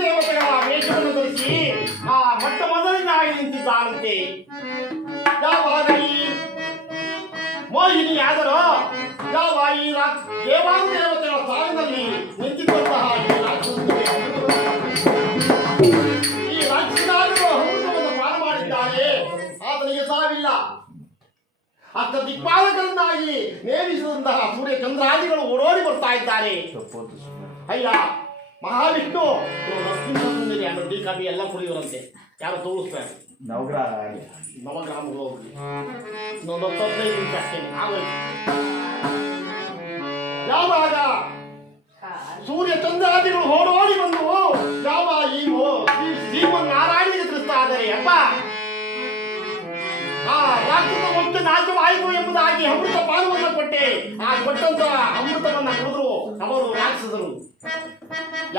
ದೇವತೆಗಳ ವೇಷವನ್ನು ಧರಿಸಿ ಆ ಮೊಟ್ಟ ಮೊದಲಿನಾಗಿ ನಿಂತಿದ್ದಾನಂತೆ. ಯಾವಾಗ ಈ ಮೋಹಿನಿ ಆದರೋ, ಯಾವ ಈ ದೇವಾನುದೇವತೆಗಳ ಸ್ಥಾನದಲ್ಲಿ ನಿಂತಿದ್ದಂತಹ ಈ ರಾಜ್ಯದಾರರು ಅಮೃತವನ್ನು ಪಾನ ಮಾಡಿದ್ದಾರೆ. ಆತನಿಗೆ ಸಾವಿಲ್ಲ. ಅಷ್ಟ ದಿಕ್ಪಾಲಕರನ್ನಾಗಿ ನೇಮಿಸಿದಂತಹ ಸೂರ್ಯ ಚಂದ್ರಾದಿಗಳು ಓಡೋಡಿ ಬರ್ತಾ ಇದ್ದಾರೆ. ಅಯ್ಯ ಮಹಾವಿಷ್ಣು ಟೀ ಕಾಫಿ ಎಲ್ಲ ಕುಡಿಯೋರಂತೆ. ಯಾರು ತೋರಿಸ್ತಾರೆ ನವಗ್ರಾಮಗಳು ಹೋಗ್ಲಿ ಇನ್ನೊಂದು 15 ನಿಮಿಷ ಅಷ್ಟೇ ಆಗೋಯ್ತು. ಯಾವಾಗ ಸೂರ್ಯ ಚಂದ್ರಾದಿಗಳು ಓಡೋಡಿ ಬಂದು ಯಾವ ಈ ಶ್ರೀಮನ್ನಾರಾಯಣಿಗೆ ತಿಳಿಸ್ತಾ ಇದ್ದಾರೆ. ಅಪ್ಪ ಆ ರಾಕ್ಷಸ ವಂಶ ನಾಶವಾಯಿತು ಎಂಬುದಾಗಿ ಅಮೃತ ಪಾನವನ್ನು ಕೊಟ್ಟೆ. ಆ ಕೊಟ್ಟಂತ ಅಮೃತವನ್ನ ಕುಡಿದ್ರು ಅವರು ರಾಕ್ಷಸರು.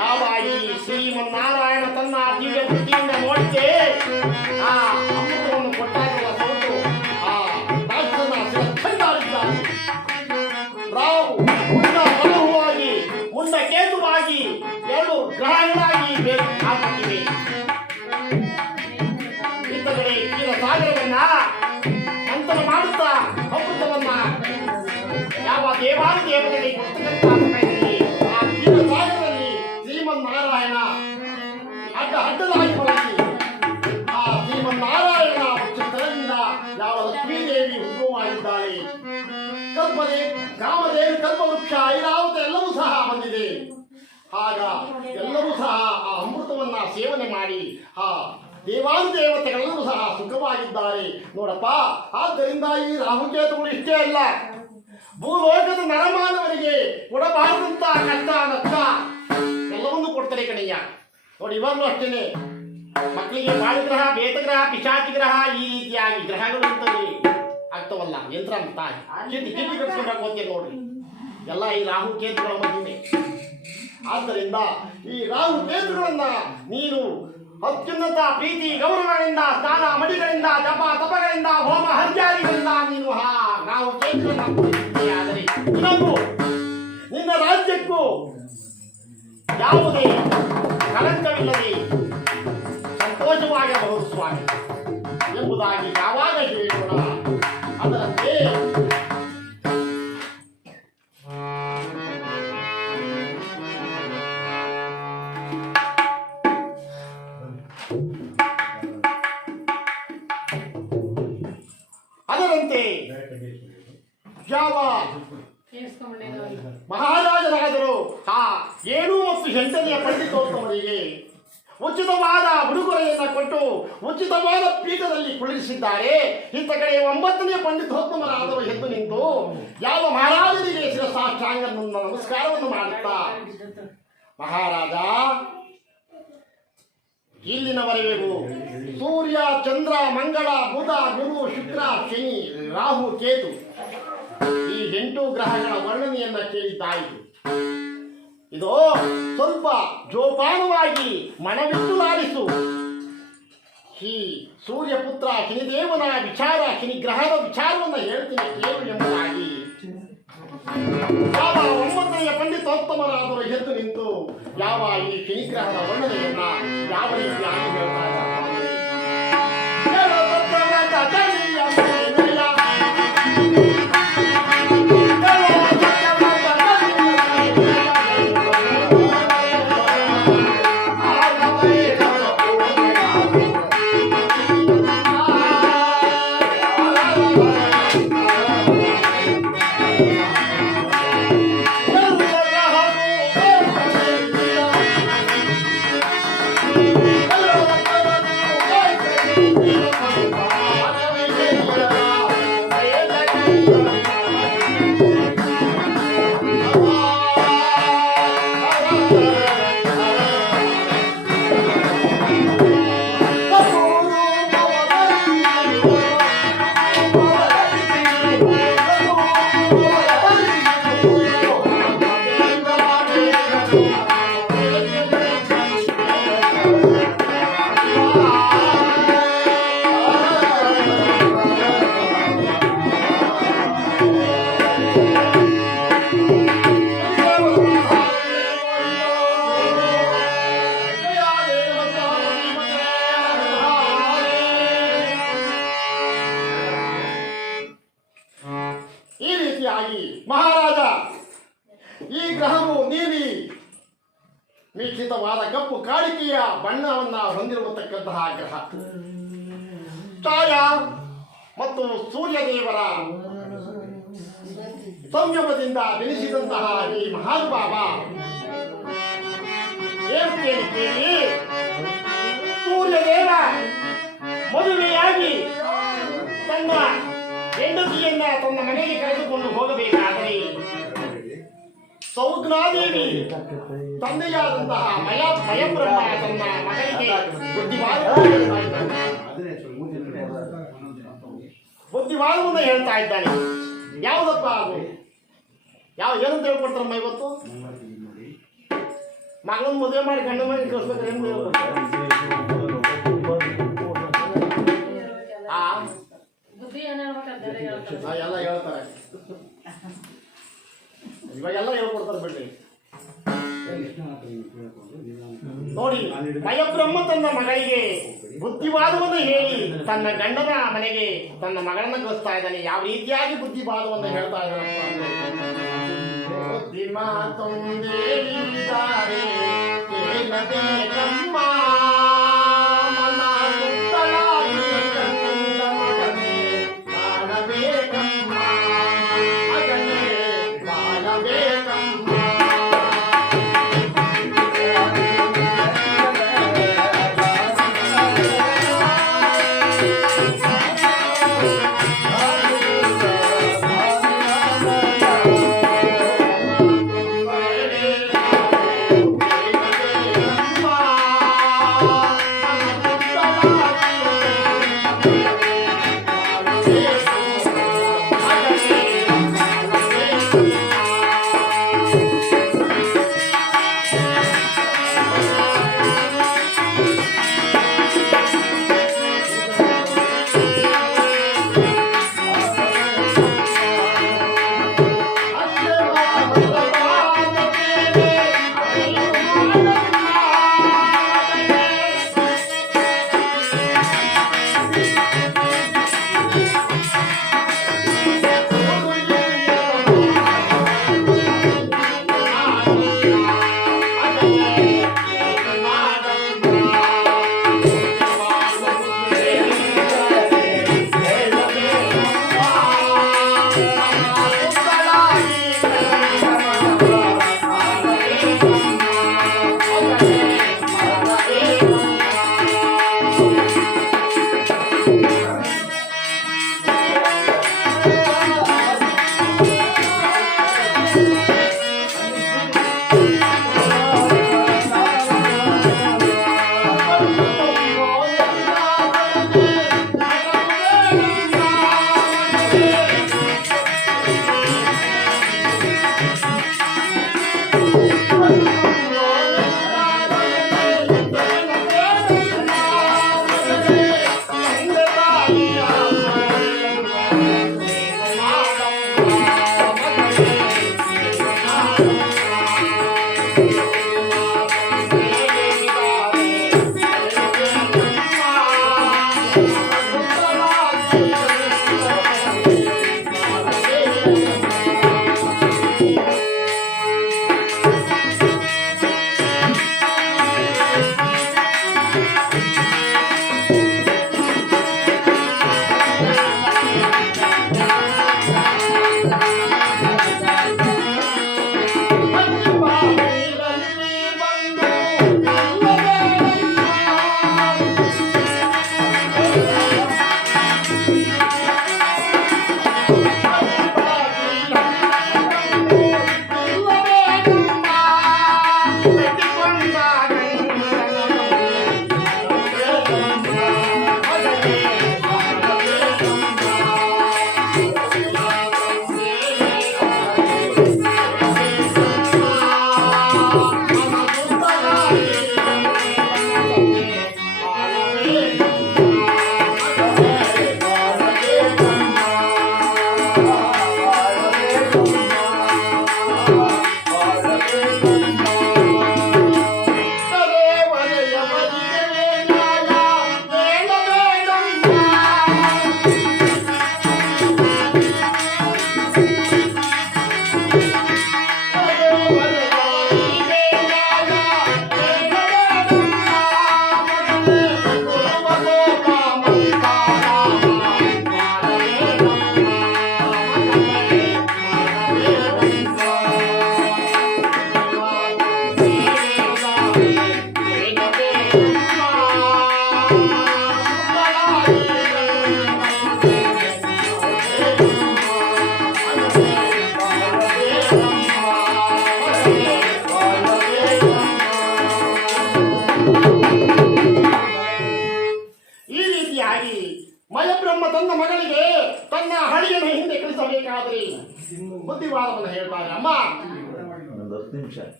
ಯಾವ ಈ ಶ್ರೀಮನ್ನಾರಾಯಣ ತನ್ನ ದಿವ್ಯ ದೃಷ್ಟಿಯಿಂದ ನೋಡಿಕೆ ಆ ಅಮೃತವನ್ನು ಕೊಟ್ಟಾಗಿರುವ ಹೊರತು ಆ ರಾಕ್ಷಸನ ಶಿರಚ್ಛೇದವಾಗಿದ್ದಾನೆ. ರಾವು ಮುಂಡ ಬಲವಾಗಿ ಮುಂಡ ಕೇತುವಾಗಿ 2 ಗ್ರಹಗಳಾಗಿ ಆಗಿವೆ. ಇತ್ತ ಕಡೆ ಕ್ಷೀರ ಸಾಗರವನ್ನ ಮಂಥನ ಮಾಡುತ್ತಾ ಅಮೃತವನ್ನ ಯಾವ ದೇವಾನುದೇವತೆಗಳಿಗೆ ಕೊಡ್ತಕ್ಕಂಥ ಸಮಯದಲ್ಲಿ ಆ ಕ್ಷೀರ ಸಾಗರದಲ್ಲಿ ಶ್ರೀಮನ್ನಾರಾಯಣ ಅಡ್ಡಲಾಗಿ ಬಳಸಿ ಆ ಶ್ರೀಮನ್ನಾರಾಯಣ ಚಿತ್ರದಿಂದ ಯಾವ ಲಕ್ಷ್ಮೀದೇವಿ ಉದ್ಭವವಾಗಿದ್ದಾಳೆ. ಕಲ್ಪನೆ ಕಾಮದೇವಿ ಕಲ್ಪವೃಕ್ಷ ಐರಾವತ ಎಲ್ಲವೂ ಸಹ ಬಂದಿದೆ. ಆಗ ಎಲ್ಲರೂ ಸಹ ಆ ಅಮೃತವನ್ನ ಸೇವನೆ ಮಾಡಿ ಆ ದೇವಾನುದೇವತೆಗಳೆಲ್ಲರೂ ಸಹ ಸುಖವಾಗಿದ್ದಾರೆ ನೋಡಪ್ಪ. ಆದ್ದರಿಂದ ಈ ರಾಹುಕೇತುಗಳು ಇಷ್ಟೇ ಅಲ್ಲ, ಭೂಲೋಕದ ನರಮಾನವರಿಗೆ ಕೊಡಬಾರದಂತ ಕಷ್ಟ ನಷ್ಟ ಎಲ್ಲವನ್ನೂ ಕೊಡ್ತಾರೆ ಕಣಯ್ಯ. ನೋಡಿ ಇವಾಗಲೂ ಅಷ್ಟೇನೆ ಮಕ್ಕಳಿಗೆ ಬಾಳುಗ್ರಹ ಬೇತಗ್ರಹ ಪಿಶಾಚಿ ಗ್ರಹ ಈ ರೀತಿಯಾಗಿ ಗ್ರಹಗಳು ಅಂತವೆ ಆಗ್ತವಲ್ಲ ಯಂತ್ರ ಅಂತ ಕಿಟ್ಟಿ ಕಟ್ಸ್ಕೊಂಡು ಹೋಗ್ತೇವೆ ನೋಡ್ರಿ. ಎಲ್ಲ ಈ ರಾಹು ಕೇತುಗಳ ಮಹಿಮೆ. ಆದ್ದರಿಂದ ಈ ರಾಹು ಕೇತುಗಳನ್ನ ನೀನು ಅತ್ಯುನ್ನತ ಪ್ರೀತಿ ಗೌರವಗಳಿಂದ ಸ್ನಾನ ಮಡಿಗಳಿಂದ ಜಪ ತಪಗಳಿಂದ ಹೋಮ ಹರ್ಯಾದಿಗಳಿಂದ ನೀನು ರಾಹು ಕೇತುಗಳನ್ನ ಆದರೆ ಇನ್ನೊಂದು ನಿನ್ನ ರಾಜ್ಯಕ್ಕೂ ಯಾವುದೇ ಕಳಂಕವಿಲ್ಲದೆ ಸಂತೋಷವಾಗಿರಬಹುದು ಸ್ವಾಮಿ ಎಂಬುದಾಗಿ ಯಾವಾಗ ಹೇಳೋಣ. ಅದರಂತೆ ಯಾವ ಮಹಾರಾಜರಾದರು ಆ 7 ಮತ್ತು 8ನೇ ಪಂಡಿತೋತ್ತಮರಿಗೆ ಉಚಿತವಾದ ಉಡುಗೊರೆಯನ್ನು ಕೊಟ್ಟು ಉಚಿತವಾದ ಪೀಠದಲ್ಲಿ ಕುಳ್ಳಿರಿಸಿದ್ದಾರೆ. ಇಂಥ ಕಡೆ 9ನೇ ಪಂಡಿತೋತ್ತಮರಾದರು ಎದ್ದು ನಿಂತು ಯಾವ ಮಹಾರಾಜರಿಗೆ ಶಿರಸಾಷ್ಟಾಂಗ ನಮಸ್ಕಾರವನ್ನು ಮಾಡುತ್ತಾ, ಮಹಾರಾಜ ಇಲ್ಲಿನವರೆಗೂ ಸೂರ್ಯ ಚಂದ್ರ ಮಂಗಳ ಬುಧ ಗುರು ಶುಕ್ರ ಶನಿ ರಾಹು ಕೇತು ಈ 8 ಗ್ರಹಗಳ ವರ್ಣನೆಯನ್ನ ಕೇಳಿದ್ದಾಯಿತು. ಇದು ಸ್ವಲ್ಪ ಜೋಪಾನವಾಗಿ ಮನವಿಟ್ಟು ಲಾಲಿಸು. ಈ ಸೂರ್ಯಪುತ್ರ ಶನಿದೇವನ ವಿಚಾರ ಶನಿ ಗ್ರಹದ ವಿಚಾರವನ್ನು ಹೇಳ್ತೀನಿ ಕೇಳು ಎಂಬುದಾಗಿ ಯಾವ 9ನೇ ಪಂಡಿತೋತ್ತಮರಾದರು ಎದ್ದು ನಿಂತು ಯಾವ ಈ ಶನಿಗ್ರಹದ ವರ್ಣನೆಯನ್ನ ಯಾವ ರೀತಿಯಾಗಿ ಹೇಳ್ತಾ ಮಹಾರಾಜ, ಈ ಗ್ರಹವು ನೀಲಿ ಮಿಶ್ರಿತವಾದ ಕಪ್ಪು ಕಾಳಿಕೆಯ ಬಣ್ಣವನ್ನ ಹೊಂದಿರತಕ್ಕಂತಹ ಗ್ರಹ. ಛಾಯಾ ಮತ್ತು ಸೂರ್ಯದೇವರ ಸಂಯಮದಿಂದ ಬೆಳೆಸಿದಂತಹ ಈ ಮಹಾನುಭಾವ ಏನು ಕೇಳಿ ಸೂರ್ಯದೇವ ಮದುವೆಯಾಗಿ ತನ್ನ ಹೆಂಡತಿಯನ್ನ ತನ್ನ ಮನೆಗೆ ಕರೆದುಕೊಂಡು ಹೋಗಬೇಕಾದರೆ ಸೌಜ್ಞಾದೇವಿ ತಂದೆಯಾದಂತಹ ಭಯಬ್ರಹ್ಮ ತನ್ನ ಮಗಳಿಗೆ ಬುದ್ಧಿವಾದವನ್ನು ಹೇಳ್ತಾ ಇದ್ದಾನೆ. ಯಾವುದಪ್ಪ ಅದು? ಏನಂತ ಹೇಳ್ಕೊಡ್ತಾರಮ್ಮ ಇವತ್ತು? ಮಗಳನ್ನ ಮದುವೆ ಮಾಡಿ ಗಂಡ ಮಾಡಿ ಕಳಿಸ್ಬೇಕು ಏನು ಎಲ್ಲ ಹೇಳ್ತಾರೆ, ಇವಾಗೆಲ್ಲ ಹೇಳ್ಕೊಡ್ತಾರೆ ಬಿಡ್ರಿ. ನೋಡಿ, ಭಯಬ್ರಹ್ಮ ತನ್ನ ಮಗಳಿಗೆ ಬುದ್ಧಿವಾದವನ್ನು ಹೇಳಿ ತನ್ನ ಗಂಡನ ಮನೆಗೆ ತನ್ನ ಮಗಳನ್ನ ಕಳಿಸ್ತಾ ಇದ್ದಾನೆ. ಯಾವ ರೀತಿಯಾಗಿ ಬುದ್ಧಿವಾದವನ್ನು ಹೇಳ್ತಾ ಇದ್ದಾನಪ್ಪ ಅಂದ್ರೆ, ಬುದ್ಧಿಮಾತೊಂದೇಳಿದ್ದಾರೆ ಕೇಳಬೇಕಮ್ಮ ಮನ ಸುತ್ತಲಾಗಿ ಕಂಡ ಮಗನೇ ಕಾಣಬೇಕಮ್ಮ ಮಗನೇ ಕಾಣಬೇಕಮ್ಮ.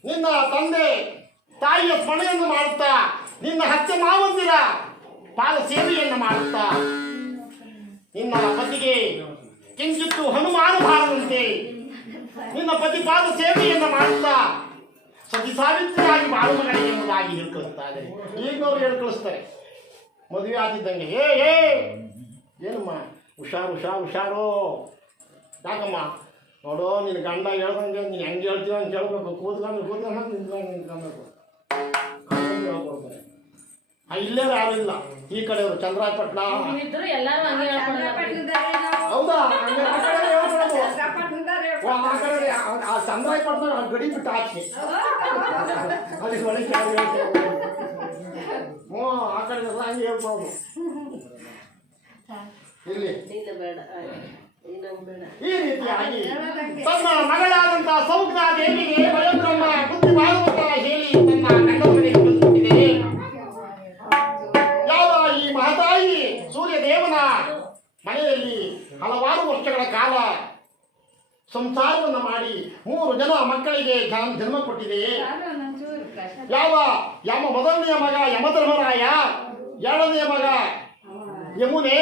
ನಿನ್ನ ತಂದೆ ತಾಯಿಯ ಸ್ಮರಣೆಯನ್ನು ಮಾಡುತ್ತಾ ನಿನ್ನ ಹಚ್ಚ ಮಾವಂದಿರ ಪಾದ ಸೇವೆಯನ್ನು ಮಾಡುತ್ತಾ ನಿನ್ನ ಪತಿಗೆ ಕಿಂಚಿತ್ತು ಹನುಮಾನ ಬಾರದಂತೆ ನಿನ್ನ ಪತಿ ಪಾದ ಸೇವೆಯನ್ನು ಮಾಡುತ್ತಾ ಸತಿ ಸಾವಿತ್ರಿಯಾಗಿ ಬಾಳು ಮಗನಿಗೆ ಎಂಬುದಾಗಿ ಹೇಳ್ಕಳಿಸ್ತಾ ಇದ್ದಾರೆ. ಈಗಿನವ್ರು ಹೇಳ್ಕಳಿಸ್ತಾರೆ ಮದುವೆ ಆದಿದ್ದಂಗೆ ಏ ಏನಮ್ಮ ಹುಷಾರು ಹುಷಾರು ಹುಷಾರು. ಯಾಕಮ್ಮ ನೋಡು ನಿನ್ನ ಗಂಡ ಹೇಳ್ದಂಗೆ ನೀನು ಹೆಂಗೆ ಹೇಳ್ತೀವ ಅಂತ ಹೇಳ್ಬೇಕು. ಕೂತ್ಕೊಂಡು ನಿಂತ್ಕೊಳ್ಬೇಕು. ಇಲ್ಲೇ ಯಾರು ಇಲ್ಲ ಈ ಕಡೆಯವರು ಚಂದ್ರಾಯಪಟ್ಟಣ ಹೌದಾ ಆ ಕಡೆ ಆ ಚಂದ್ರಾಯಪಟ್ಟಣ ಗಡಿ ಬಿಟ್ಟು ಹಾಕಿ ಅದಕ್ಕೆ ಒಳಗೆ ಹ್ಞೂ ಆ ಕಡೆ ಎಲ್ಲ ಹಂಗೆ ಹೇಳ್ಬೋದು. ಇಲ್ಲಿ ಈ ರೀತಿಯಾಗಿ ತನ್ನ ಮಗಳಾದಂತಹ ಸೌಖ್ಯ ದೇವಿಗೆ ವಯೋಬ್ರಹ್ಮ ಬುದ್ಧಿ ಭಾಗವತ ಹೇಳಿ ತನ್ನ ಗಂಡನಿಗೆ ಕಳಿಸಿಕೊಟ್ಟಿದೆ. ಯಾವ ಈ ಮಹತಾಯಿ ಸೂರ್ಯ ದೇವನ ಮನೆಯಲ್ಲಿ ಹಲವಾರು ವರ್ಷಗಳ ಕಾಲ ಸಂಸಾರವನ್ನು ಮಾಡಿ 3 ಜನ ಮಕ್ಕಳಿಗೆ ಜನ್ಮ ಕೊಟ್ಟಿದೆ. ಯಾವ ಮೊದಲನೆಯ ಮಗ ಯಮಧರ್ಮರಾಯ, 2ನೇ ಮಗ ಯಮುನೆ,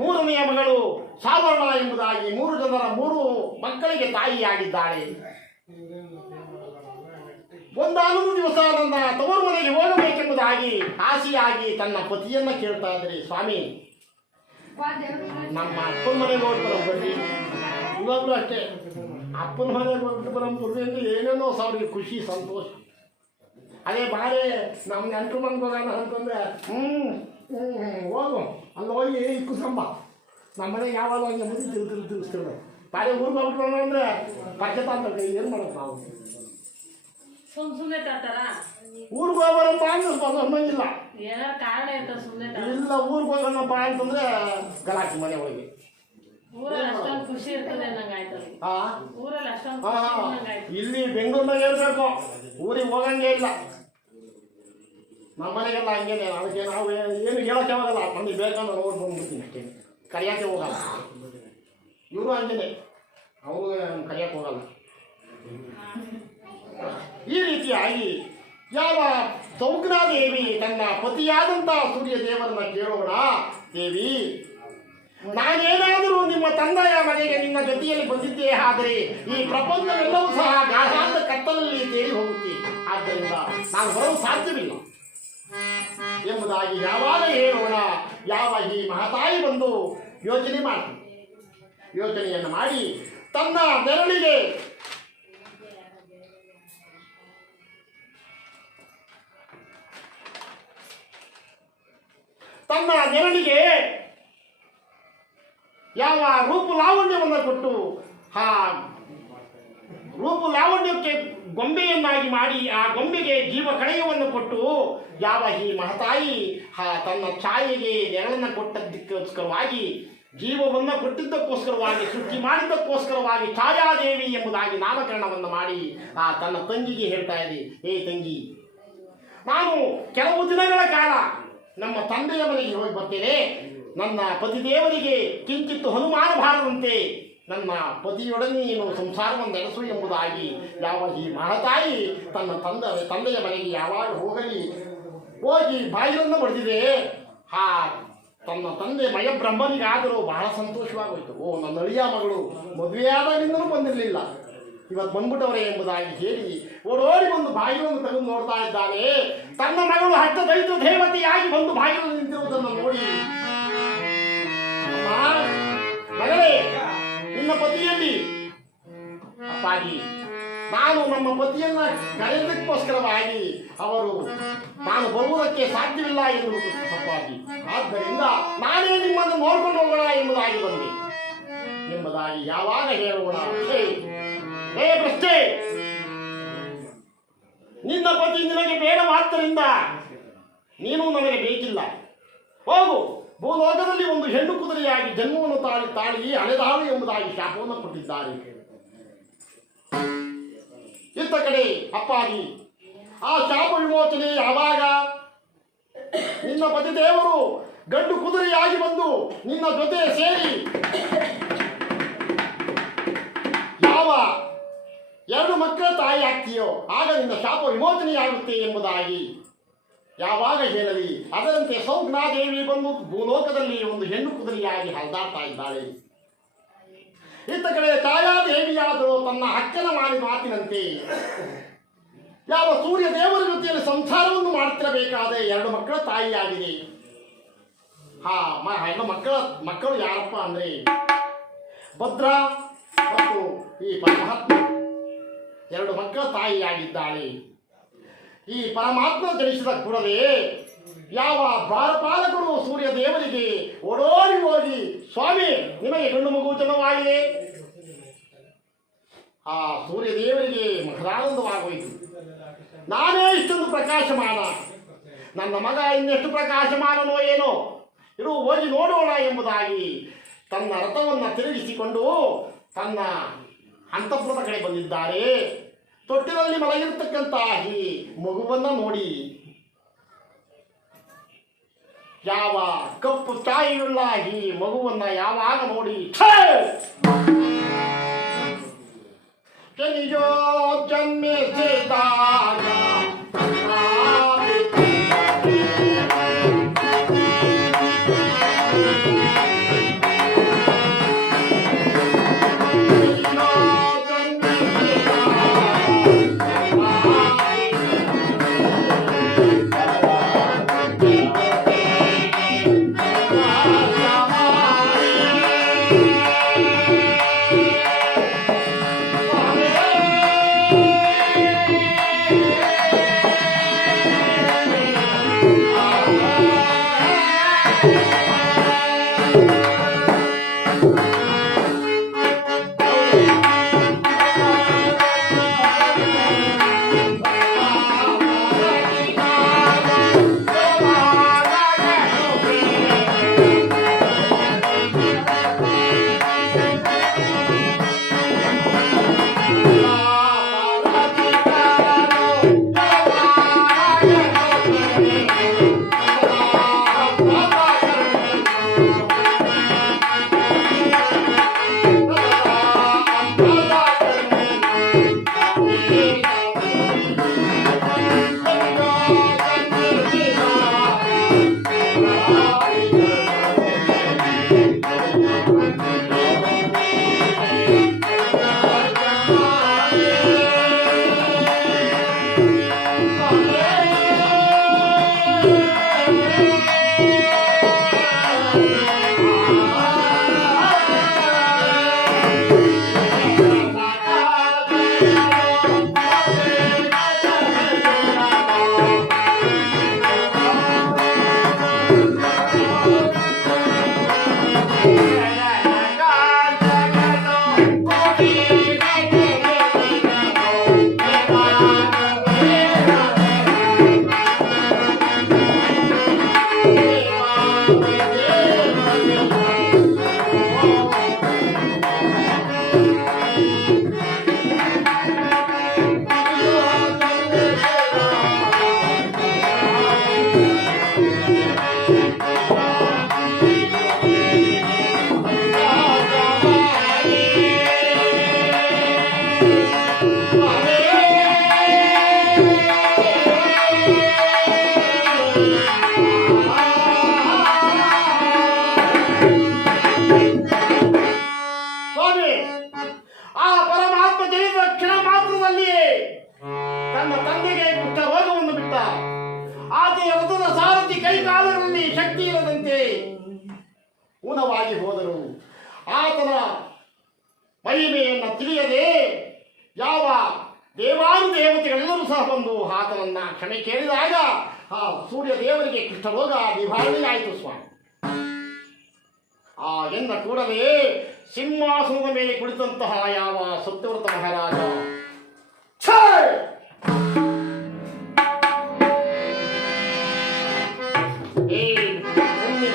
3ನೆಯ ಮಗಳು ಸಾವರ್ಣ ಎಂಬುದಾಗಿ 3 ಜನರ 3 ಮಕ್ಕಳಿಗೆ ತಾಯಿಯಾಗಿದ್ದಾಳೆ. ಒಂದಾನೊಂದು ದಿವಸ ನನ್ನ ತವರು ಮನೆಗೆ ಹೋಗಬೇಕೆಂಬುದಾಗಿ ಆಸೆಯಾಗಿ ತನ್ನ ಪತಿಯನ್ನ ಕೇಳ್ತಾ ಇದ್ರಿ. ಸ್ವಾಮಿ ನಮ್ಮ ಅಪ್ಪನ ಮನೆಗೆ ಹೋಗ್ತಾರೆ ಬರ್ರಿ. ಇವಾಗಲೂ ಅಷ್ಟೇ ಅಪ್ಪನ ಮನೆಗೆ ಹೋಗ್ಬಿಟ್ಟು ಬರೋದು ಅಂದ್ರೆ ಏನೇನೋ ಅವ್ರಿಗೆ ಖುಷಿ ಸಂತೋಷ. ಅದೇ ಬಾರೆ ನಮ್ಮ ನೆಂಟರು ಮನೆಗೆ ಹೋಗೋಣ ಅಂತಂದ್ರೆ ಹೋಗು ಅಲ್ಲಿ ಹೋಗಿ ಇಕ್ಕು ಸಂಬ ನಮ್ಮ ಮನೆಗೆ ಯಾವಾಗ ಹಂಗೆ ಮುಂದೆ ತಿರುಗಿಸ್ತಿರ್ಬೇಕು. ಬಾರೆ ಊರಿಗೆ ಹೋಗ್ಬಿಟ್ಟು ಅಂದರೆ ಪಂಚತ ಅಂತ ಏನು ಮಾಡೋದು ನಾವು ಊರಿಗೆ ಹೋಗೋರಪ್ಪ ಅಂದ್ರೆ ಅನ್ನಂಗಿಲ್ಲ. ಇಲ್ಲ ಊರಿಗೆ ಹೋಗೋಣಪ್ಪ ಅಂತಂದ್ರೆ ಗಲಾಟೆ ಮನೆ ಒಳಗೆ ಇಲ್ಲಿ ಬೆಂಗಳೂರಿನಾಗ ಹೇಳ್ಬೇಕು ಊರಿಗೆ ಹೋಗಂಗೆ ಇಲ್ಲ. ನಮ್ಮ ಮನೆಗೆಲ್ಲ ಹಂಗೇನೆ. ಅದಕ್ಕೆ ನಾವು ಏನು ಹೇಳೋಕ್ಕೆ ಹೋಗಲ್ಲ. ನಮಗೆ ಬೇಕಂದ್ರೆ ನೋಡಿ ಬಂದ್ಬಿಡ್ತೀನಿ ಅಷ್ಟೇ, ಕರಿಯೋಕ್ಕೆ ಹೋಗಲ್ಲ. ಇವರು ಹಂಗೇನೆ, ಅವರು ಕರಿಯೋಕ್ಕೆ ಹೋಗಲ್ಲ. ಈ ರೀತಿಯಾಗಿ ಯಾವ ಸೌಗ್ರಾದೇವಿ ತನ್ನ ಪತಿಯಾದಂಥ ಸೂರ್ಯ ದೇವರನ್ನ ಕೇಳೋಣ. ದೇವಿ, ನಾನೇನಾದರೂ ನಿಮ್ಮ ತಂದೆಯ ಮನೆಗೆ ನಿನ್ನ ಜೊತೆಯಲ್ಲಿ ಬಂದಿದ್ದೇ ಆದರೆ ಈ ಪ್ರಪಂಚವೆಲ್ಲವೂ ಸಹ ಗಾಢಾದ ಕತ್ತಲಲ್ಲಿ ತೇಲಿ ಹೋಗುತ್ತೆ. ಆದ್ದರಿಂದ ನಾನು ಬರಲು ಸಾಧ್ಯವಿಲ್ಲ ಎಂಬುದಾಗಿ ಯಾವಾಗ ಹೇಳೋಣ. ಯಾವ ಈ ಮಹತಾಯಿ ಬಂದು ಯೋಚನೆ ಮಾಡ್ತೀನಿ. ಯೋಚನೆಯನ್ನು ಮಾಡಿ ತನ್ನ ನೆರಳಿಗೆ ಯಾವ ರೂಪು ಲಾವಣ್ಯವನ್ನು ಕೊಟ್ಟು ಆ ರೂಪು ಲಾವಣ್ಯಕ್ಕೆ ಗೊಂಬೆಯನ್ನಾಗಿ ಮಾಡಿ ಆ ಗೊಂಬೆಗೆ ಜೀವ ಕಳೆಯವನ್ನು ಕೊಟ್ಟು ಯಾವ ಈ ಮಹತಾಯಿ ತನ್ನ ಛಾಯೆಗೆ ನೆರಳನ್ನು ಕೊಟ್ಟದ್ದಕ್ಕೋಸ್ಕರವಾಗಿ ಜೀವವನ್ನು ಕೊಟ್ಟಿದ್ದಕ್ಕೋಸ್ಕರವಾಗಿ ಸೃಷ್ಟಿ ಮಾಡಿದ್ದಕ್ಕೋಸ್ಕರವಾಗಿ ಛಾಯಾದೇವಿ ಎಂಬುದಾಗಿ ನಾಮಕರಣವನ್ನು ಮಾಡಿ ಆ ತನ್ನ ತಂಗಿಗೆ ಹೇಳ್ತಾ ಇದೆ. ಏ ತಂಗಿ, ನಾನು ಕೆಲವು ದಿನಗಳ ಕಾಲ ನಮ್ಮ ತಂದೆಯ ಮನೆಗೆ ಹೋಗಿ ಬರ್ತೇನೆ. ನನ್ನ ಪತಿದೇವರಿಗೆ ಕಿಂಚಿತ್ತು ಹನುಮಾನ ಬಾರದಂತೆ ನನ್ನ ಪತಿಯೊಡನೆ ನೀನು ಸಂಸಾರವನ್ನು ನಡೆಸು ಎಂಬುದಾಗಿ ಯಾವ ಈ ಮಹತಾಯಿ ತನ್ನ ತಂದೆಯ ಮನೆಗೆ ಯಾವಾಗ ಹೋಗಿ ಬಾಗಿಲನ್ನು ಬಡಿದಿದೆ. ತನ್ನ ತಂದೆ ಮಯಬ್ರಹ್ಮನಿಗಾದರೂ ಬಹಳ ಸಂತೋಷವಾಗೋಯ್ತು. ನನ್ನ ಅಳಿಯ ಮಗಳು ಮದುವೆಯಾದಾಗಿಂದಲೂ ಬಂದಿರಲಿಲ್ಲ, ಇವತ್ತು ಬಂದ್ಬಿಟ್ಟವರೇ ಎಂಬುದಾಗಿ ಹೇಳಿ ಓಡೋಡಿ ಬಂದು ಬಾಗಿಲನ್ನು ತೆಗೆದು ನೋಡ್ತಾ ಇದ್ದಾನೆ. ತನ್ನ ಮಗಳು ಹಟ್ಟ ದೈತ್ಯ ದೇವತೆಯಾಗಿ ಬಂದು ಬಾಗಿಲನ್ನು ನಿಂತಿರುವುದನ್ನು ನೋಡಿ, ಮಗಳೇ, ನಿನ್ನ ಪತಿಯಲ್ಲಿ ಅಪ್ಪಾಜಿ, ನಾನು ನಮ್ಮ ಪತಿಯನ್ನ ಕರೆಯೋದಕ್ಕೋಸ್ಕರವಾಗಿ ಅವರು ನಾನು ಬರುವುದಕ್ಕೆ ಸಾಧ್ಯವಿಲ್ಲ ಎಂದು ಅಪ್ಪಾಜಿ, ಆದ್ದರಿಂದ ನಾನೇ ನಿಮ್ಮನ್ನು ನೋಡ್ಕೊಂಡು ಹೋಗೋಣ ಎಂಬುದಾಗಿ ಬಂದೆ ಎಂಬುದಾಗಿ ಯಾವಾಗ ಹೇಳೋಣ. ಹೇ ಪ್ರಶ್ನೆ, ನಿನ್ನ ಪತಿ ನಿನಗೆ ಬೇಡವಾದ್ದರಿಂದ ನೀನು ನನಗೆ ಬೇಕಿಲ್ಲ. ಹೋಗು, ಭೂಲೋಕದಲ್ಲಿ ಒಂದು ಹೆಣ್ಣು ಕುದುರೆಯಾಗಿ ಜನ್ಮವನ್ನು ತಾಳಿ ಅಲೆದಾಳು ಎಂಬುದಾಗಿ ಶಾಪವನ್ನು ಕೊಟ್ಟಿದ್ದಾರೆ. ಇತ್ತ ಕಡೆ ಅಪ್ಪಾಜಿ, ಆ ಶಾಪ ವಿಮೋಚನೆ ಯಾವಾಗ ನಿನ್ನ ಪತಿದೇವರು ಗಂಡು ಕುದುರೆಯಾಗಿ ಬಂದು ನಿನ್ನ ಜೊತೆ ಸೇರಿ ಯಾವ 2 ಮಕ್ಕಳ ಮಕ್ಕಳ ತಾಯಿ ಆಗ್ತೀಯೋ ಆಗ ನಿನ್ನ ಶಾಪ ವಿಮೋಚನೆಯಾಗುತ್ತೆ ಎಂಬುದಾಗಿ ಯಾವಾಗ ಹೇಳಲಿ ಅದರಂತೆ ಸೌಜ್ಞಾದೇವಿ ಬಂದು ಭೂಲೋಕದಲ್ಲಿ ಒಂದು ಹೆಣ್ಣು ಕುದುರೆಯಾಗಿ ಹರಿದಾಡ್ತಾ ಇದ್ದಾಳೆ. ಇತ್ತ ಕಡೆ ಛಾಯಾದೇವಿಯಾದಳು ತನ್ನ ಹಕ್ಕನ ಮಾತಿನಂತೆ ಯಾವ ಸೂರ್ಯ ದೇವರ ಜೊತೆಯಲ್ಲಿ ಸಂಸಾರವನ್ನು ಮಾಡುತ್ತಿರಬೇಕಾದ 2 ಮಕ್ಕಳ ತಾಯಿಯಾಗಿದೆ. ಹೆಣ್ಣು ಮಕ್ಕಳು ಯಾರಪ್ಪ ಅಂದ್ರೆ ಭದ್ರ ಮತ್ತು ಈ ಪರಮಾತ್ಮ 2 ಮಕ್ಕಳ ತಾಯಿಯಾಗಿದ್ದಾಳೆ. ಈ ಪರಮಾತ್ಮ ಜನಿಸಿದ ಕೂಡಲೇ ಯಾವ ದ್ವಾರಪಾಲಕರು ಸೂರ್ಯ ದೇವರಿಗೆ ಓಡೋಡಿ ಹೋಗಿ ಸ್ವಾಮಿ ನಿಮಗೆ ಗಂಡು ಮಗು ಜನವಾಗಿದೆ. ಆ ಸೂರ್ಯ ದೇವರಿಗೆ ಮಹದಾನಂದವಾಗೋಯಿತು. ನಾನೇ ಇಷ್ಟೊಂದು ಪ್ರಕಾಶಮಾನ, ನನ್ನ ಮಗ ಇನ್ನೆಷ್ಟು ಪ್ರಕಾಶಮಾನನೋ ಏನೋ, ಇರು ಹೋಗಿ ನೋಡೋಣ ಎಂಬುದಾಗಿ ತನ್ನ ರಥವನ್ನು ತಿರುಗಿಸಿಕೊಂಡು ತನ್ನ ಅಂತಃಪುರದ ಕಡೆ ಬಂದಿದ್ದಾರೆ. ತೊಟ್ಟಿನಲ್ಲಿ ಮಲಗಿರ್ತಕ್ಕಂಥ ಈ ಮಗುವನ್ನ ನೋಡಿ ಯಾವ ಕಪ್ಪು ತಾಯಿಯುಳ್ಳ ಈ ಮಗುವನ್ನ ಯಾವಾಗ ನೋಡಿ ಜನಿಯೋ ಜನ್ಮಿಸಿದಾಗ ಕೈಕಾಲಗಳಲ್ಲಿ ಶಕ್ತಿ ಇರದಂತೆ ಊನವಾಗಿ ಹೋದರು. ಆತನ ಮಹಿಮೆಯನ್ನು ತಿಳಿಯದೆ ಯಾವ ದೇವಾನುದೇವತೆಗಳೆಲ್ಲರೂ ಸಹ ಬಂದು ಆತನನ್ನ ಕ್ಷಮೆ ಕೇಳಿದಾಗ ಆ ಸೂರ್ಯ ದೇವರಿಗೆ ಕೃಷ್ಣರೋಗ ನಿವಾರಣೆಯಾಯಿತು ಸ್ವಾಮಿ. ಎಂದ ಕೂಡಲೇ ಸಿಂಹಾಸನದ ಮೇಲೆ ಕುಳಿತಂತಹ ಯಾವ ಸತ್ಯವ್ರತ ಮಹಾರಾಜ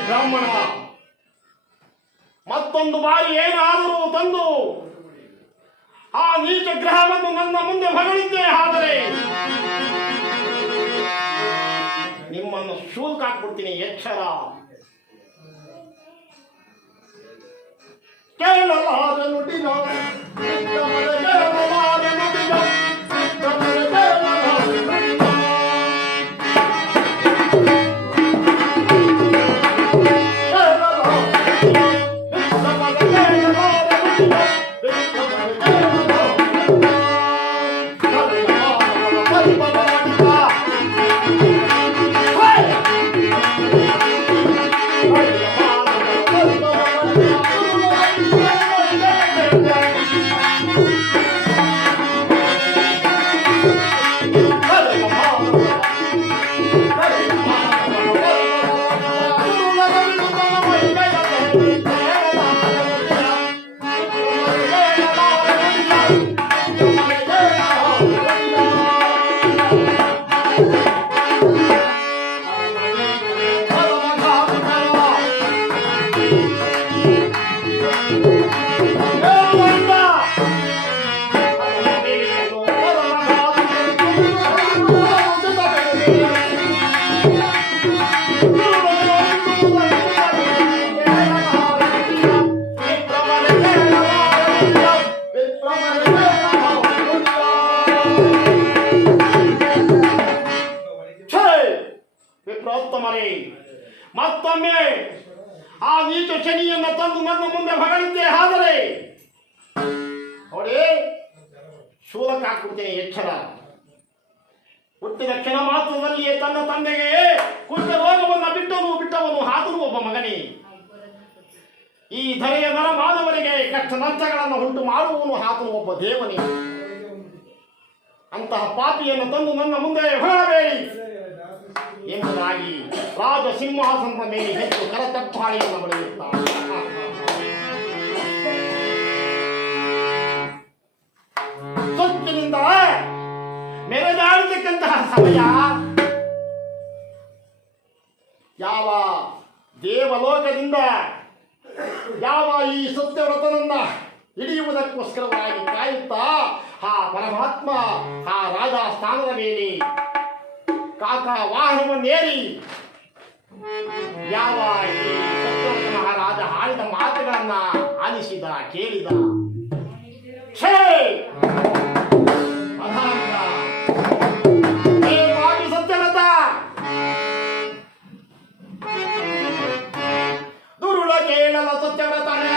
ಬ್ರಾಹ್ಮಣ ಮತ್ತೊಂದು ಬಾರಿ ಏನಾದರೂ ತಂದು ಆ ನೀಚ ಗ್ರಹವನ್ನು ನನ್ನ ಮುಂದೆ ಹೊಗಳಿದ್ದೆ ಆದರೆ ನಿಮ್ಮನ್ನು ಶೂಲ್ಕ ಹಾಕ್ಬಿಡ್ತೀನಿ, ಎಚ್ಚರ. ಕೇಳಲಾದ ನುಡಿನ ಮತ್ತೊಮ್ಮೆ ಆ ನೀಚ ಶನಿಯನ್ನು ತಂದು ನನ್ನ ಮುಂದೆ ಹೊಗಳಿದ್ದೆ ಆದರೆ ಅವಳೇ ಶೂಲಕ್ಕಾಗ್ಬಿಡ್ತೇನೆ ಎಚ್ಚರ. ಹುಟ್ಟಿದ ಕ್ಷಣ ಮಾತ್ರದಲ್ಲಿಯೇ ತನ್ನ ತಂದೆಗೆ ಕುಷ್ಠ ರೋಗವನ್ನು ಬಿಟ್ಟವನು ಆದರೂ ಒಬ್ಬ ಮಗನೇ. ಈ ಧರೆಯ ನರ ಮಾನವರಿಗೆ ಕಷ್ಟ ನಷ್ಟಗಳನ್ನು ಉಂಟು ಮಾಡುವವನು ಆತನು ಒಬ್ಬ ದೇವನೇ. ಅಂತಹ ಪಾಪಿಯನ್ನು ತಂದು ನನ್ನ ಮುಂದೆ ಹೊರಬೇಡಿ ಎಂಬುದಾಗಿ ರಾಜ ಸಿಂಹಾಸನದ ಮೇಲೆ ಹೆಚ್ಚು ಕರತಪ್ಪಾಳಿಯನ್ನು ಬರೆಯುತ್ತಾರೆ. ಸೊಕ್ಕಿನಿಂದ ಮೆರೆದಾಡತಕ್ಕಂತಹ ಸಮಯ ಯಾವ ದೇವಲೋಕದಿಂದ ಯಾವ ಈ ಸತ್ಯವ್ರತನನ್ನ ಹಿಡಿಯುವುದಕ್ಕೋಸ್ಕರವಾಗಿ ಕಾಯುತ್ತಾ ಆ ಪರಮಾತ್ಮ ಆ ರಾಜ ಸ್ಥಾನದ ಮೇಲೆ ಕಾಕ ವಾಹನವನ್ನೇರಿ ಯಾವ ಈ ಸತ್ಯವ್ರತ ಮಹಾರಾಜ ಆಡಿದ ಮಾತುಗಳನ್ನ ಆಲಿಸಿದ ಕೇಳಿದ. ಛೇ ಸತ್ಯವ್ರತ ದುರುಳ ಕೇಳಲ ಸತ್ಯವ್ರತನೇ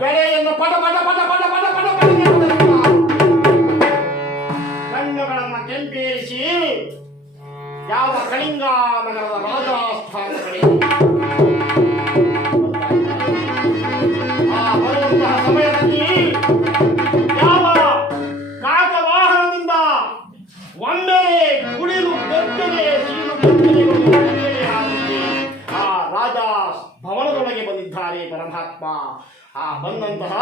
ಗಳೆಯನ್ನು ಪಟ ಪಟ ಪಟ ಪಟ ಪಟ ಪಟ ಕಣ್ಣುಗಳನ್ನು ಕೆಂಪೇರಿಸಿ ಯಾವ ಕಳಿಂಗ ನಗರದ ರಾಜಸ್ಥಾನ ಕಡೆ ಬರುವಂತಹ ಸಮಯದಲ್ಲಿ ಯಾವ ಕಾಕ ವಾಹನದಿಂದ ಒಮ್ಮೆ ಕುಡಿಲು ಗದ್ದನೆ ಸೀಳು ಗದ್ದನೆ ಆ ರಾಜ ಭವನದೊಳಗೆ ಬಂದಿದ್ದಾರೆ ಪರಮಾತ್ಮ. ಆ ಬಂದಂತಹ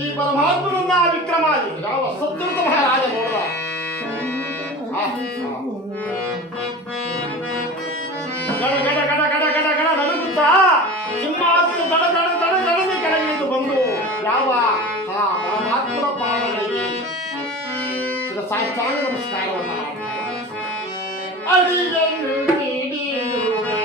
ಈ ಪರಮಾತ್ಮನನ್ನ ವಿಕ್ರಮಾದಿ ಯಾವ ಸತ್ಯವ್ರತ ಮಹಾರಾಜ ನೋಡ ಗಡ ಗಡ ಗಡ ಗಡ ಗಡ ಗಡ ನಡುಗುತ್ತಾ ಸಿಂಹಾಸನ ದಡ ದಡ ದಡ ದಡನೆ ಕೆಳಗಿಳಿದು ಬಂದು ಯಾವ ಆ ಪರಮಾತ್ಮನ ಪಾದಗಳಿಗೆ ಸಾಷ್ಟಾಂಗ ನಮಸ್ಕಾರವನ್ನು ಮಾಡ್ತಾರೆ. ಅಡಿಯನ್ನು ನೀಡಿರುವೆ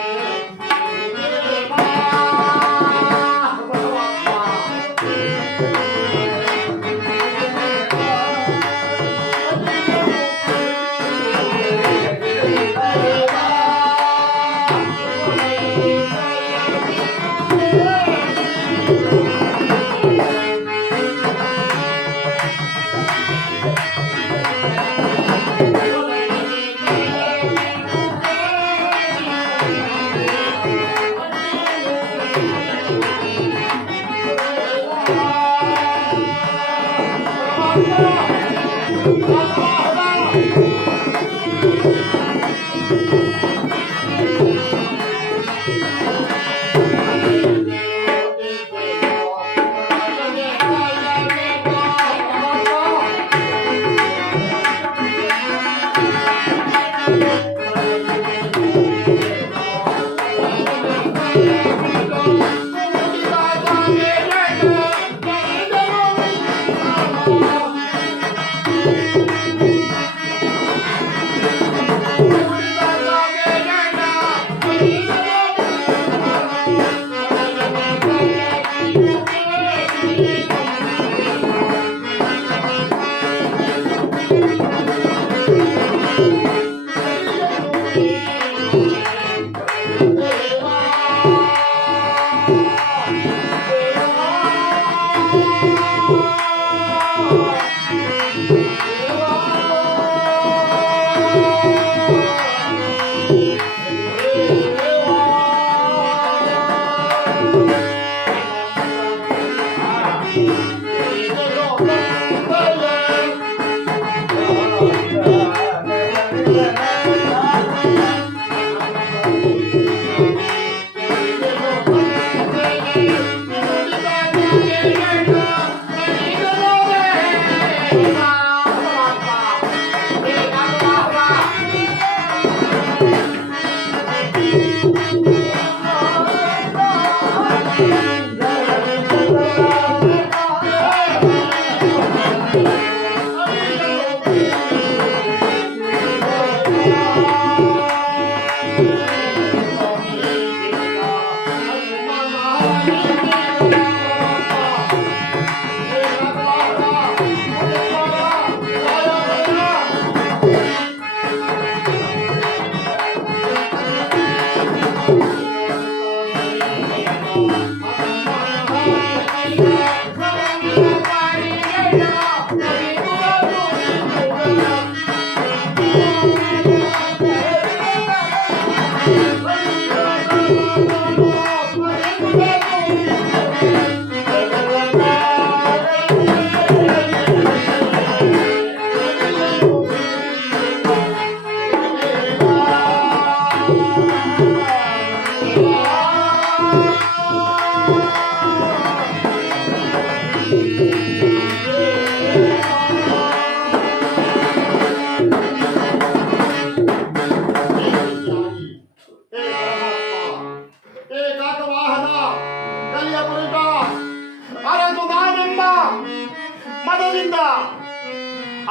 ಮದದಿಂದ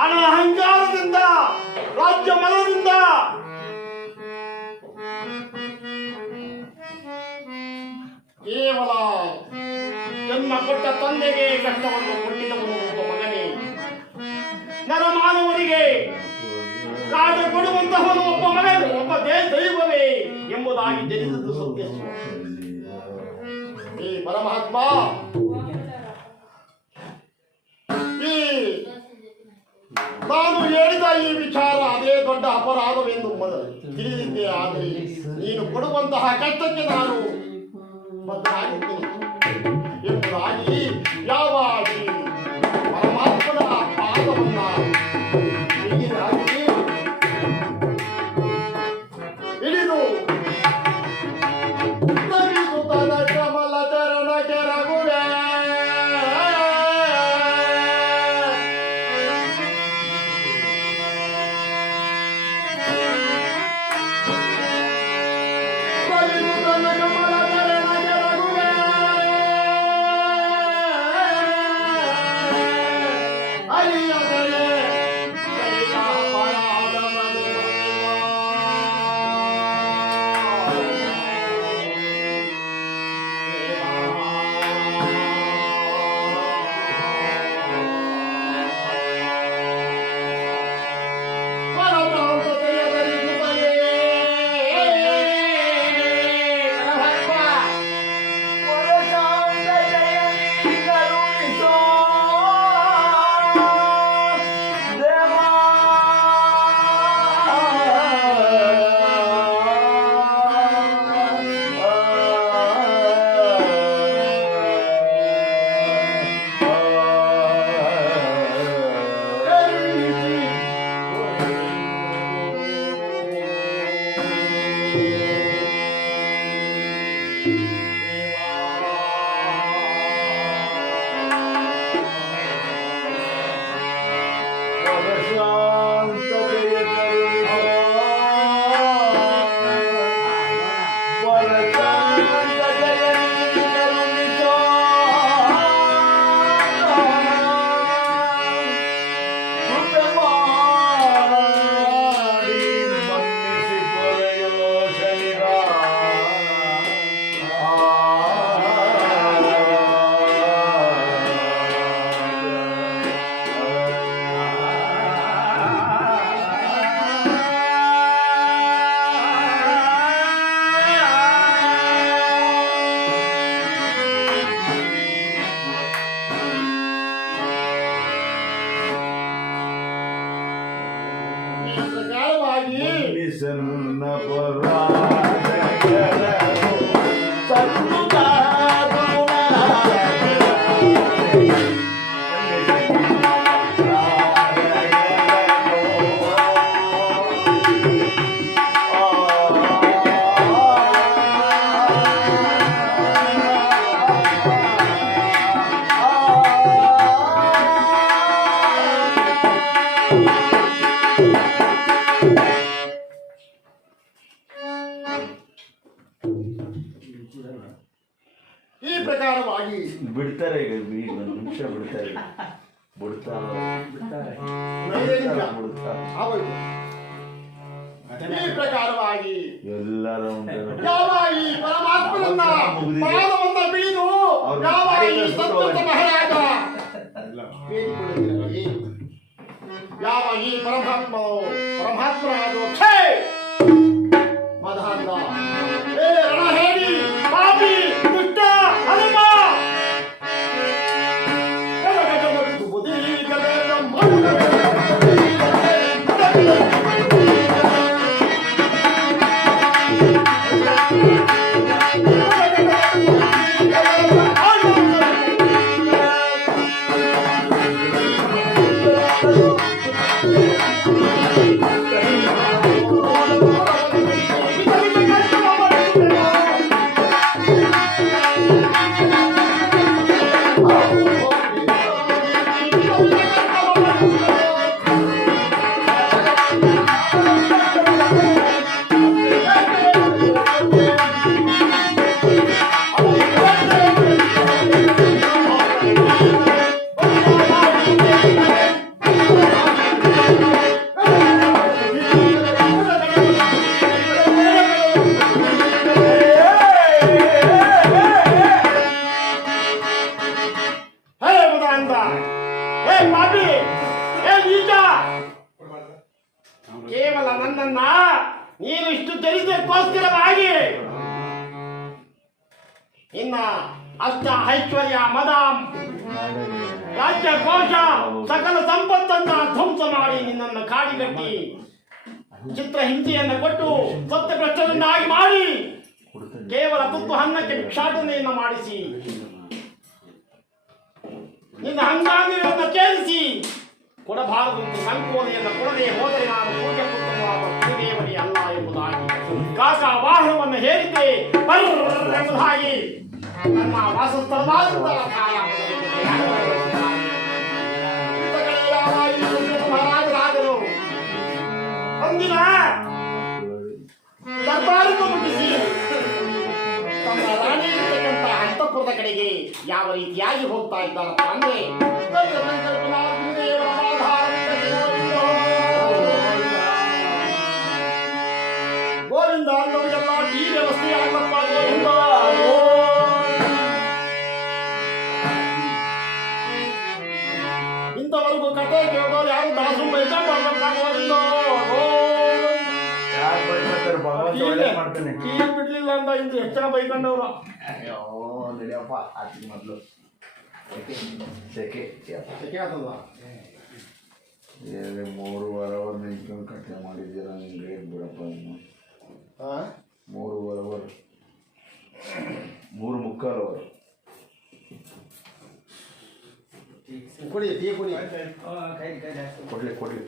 ಅಹಂಕಾರದಿಂದ ರಾಜ್ಯ ಮದದಿಂದ ಕೇವಲ ಜನ್ಮ ಕೊಟ್ಟ ತಂದೆಗೆ ಕಷ್ಟವನ್ನು ಕೊಟ್ಟಿದ್ದವನು ಒಬ್ಬ ಮಗನೇ, ನರಮಾನವರಿಗೆ ಕಾಟ ಕೊಡುವಂತಹವನು ಒಬ್ಬ ಮಗನು, ಒಬ್ಬ ದೈವವೇ ಎಂಬುದಾಗಿ ಜನಿಸಿದ್ದು ಸತ್ಯ. ಈ ಪರಮಾತ್ಮ ಈ ನಾನು ಹೇಳಿದ ಈ ವಿಚಾರ ಅದೇ ದೊಡ್ಡ ಅಪರಾಧವೆಂದು ತಿಳಿದಿದ್ದೆ. ಆದರೆ ನೀನು ಕೊಡುವಂತಹ ಕಷ್ಟಕ್ಕೆ ನಾನು ಬದ್ಧರಾಗಿದ್ದೇನೆ ಎಂಬುದಾಗಿ ಯಾವಾಗ ಪರಮಾತ್ಮನ ಪಾದವನ್ನ ಹಿಡಿದು ತನ ಕಮಲ ಚರಣ ಕೆರಗುವೆ ಈ ಪ್ರಕಾರವಾಗಿ ಬಿಡ್ತಾರೆ ಈಗ ಒಂದು ನಿಮಿಷ ಬಿಡ್ತಾರೆ ಬಿಡ್ತಾರೆ ಆಗೋಯ್ತು. ಈ ಪ್ರಕಾರವಾಗಿ ಎಲ್ಲರೂ ಯಾವ ಈ ಪರಮಾತ್ಮನನ್ನ ಪಾದವನ್ನ ಬಿಡಿದು ಯಾವ ಈ ಸಂತೋಷ ಮಹಾರಾಜ ಬೇಡಿಕೊಳ್ಳುತ್ತಿರಲಿ. ಯಾವ ಈ ಪರಮಾತ್ಮರಾದ ಛೇ ಮದಹಂದ ಏ ರಣಹೇಡಿ ಪಾಪಿ ದುಷ್ಟ ಹನುಮ ಕೇವಲ ನನ್ನನ್ನ ನೀನು ಇಷ್ಟು ತಿಳಿದಕ್ಕೋಸ್ಕರವಾಗಿ ಇನ್ನ ಅಷ್ಟ ಐಶ್ವರ್ಯ ಮದ ರಾಜ್ಯ ಕೋಶ ಸಕಲ ಸಂಪತ್ತನ್ನ ಧ್ವಂಸ ಮಾಡಿ ನಿನ್ನನ್ನು ಕಾಡಿಗಟ್ಟಿ ಚಿತ್ರಹಿಂಸೆಯನ್ನು ಕೊಟ್ಟು ಸತ್ಯಭ್ರಷ್ಟನನ್ನಾಗಿ ಮಾಡಿ ಕೇವಲ ತುತ್ತು ಅನ್ನಕ್ಕೆ ಭಿಕ್ಷಾಟನೆಯನ್ನು ಮಾಡಿಸಿ ನಿನ್ನ ಅಂಗಾಂಗಗಳನ್ನು ಕೇಳಿಸಿ ಕೊಡಬಾರದು ಸಂಕೋಲೆಯನ್ನು ಕೊಡದೆ ಹೋದರೆ ನಾನು ಪೂಜೆ ಪುತ್ರನಾದ ಶ್ರೀದೇವರಿ ಅಲ್ಲ ಎಂಬುದಾಗಿ ಕಾಕ ವಾಹನವನ್ನು ಹೇರಿದ್ದೆ ಎಂಬುದಾಗಿ ನನ್ನ ವಾಸಸ್ಥಳವಾದಂತಹ ಕಾಲ ಮಹಾರಾಜರಾದರು ಅಂದಿನ ದರ್ಬಾರನ್ನು ಮುಟ್ಟಿಸಿ ತಮ್ಮ ರಾಣಿ ಇರ್ತಕ್ಕಂಥ ಅಂತಃಪುರದ ಕಡೆಗೆ ಯಾವ ರೀತಿಯಾಗಿ ಹೋಗ್ತಾ ಇದ್ದಾರಪ್ಪ ಅಂದ್ರೆ ಗೋವಿಂದ ಅನ್ನೋರಿಗೆಲ್ಲ ಈ ವ್ಯವಸ್ಥೆ ಆಗಲಪ್ಪ ಗೋವಿಂದ ಇಂಥವರೆಗೂ ಕತೆ ಕೇಳೋರು ಯಾರು ದಾಸು ಬೈಕ ಗೋವಿಂದ ಕೀಲ್ ಬಿಡ್ಲಿಲ್ಲ ಅಂತ ಇಂದು ಎಷ್ಟು ಜನ ಬೈಕೊಂಡವ್ರು ನಡೆಯಪ್ಪ ಆಚೆ ಮೊದಲು ಸೆಕೆ ಅದಲ್ಲ 3 ಅವರ್ ನಿಂತ್ಕೊಂಡು ಕಟ್ಟೆ ಮಾಡಿದ್ದೀರಾ ನಿಮ್ಗೆ ಬಿಡಪ್ಪ ಇನ್ನು 3 ಅವರ್ 3 ಮುಕ್ಕಾಲು ಕೊಡಿ ಟೀ ಕೊಡಿ ಕೊಡ್ಲಿ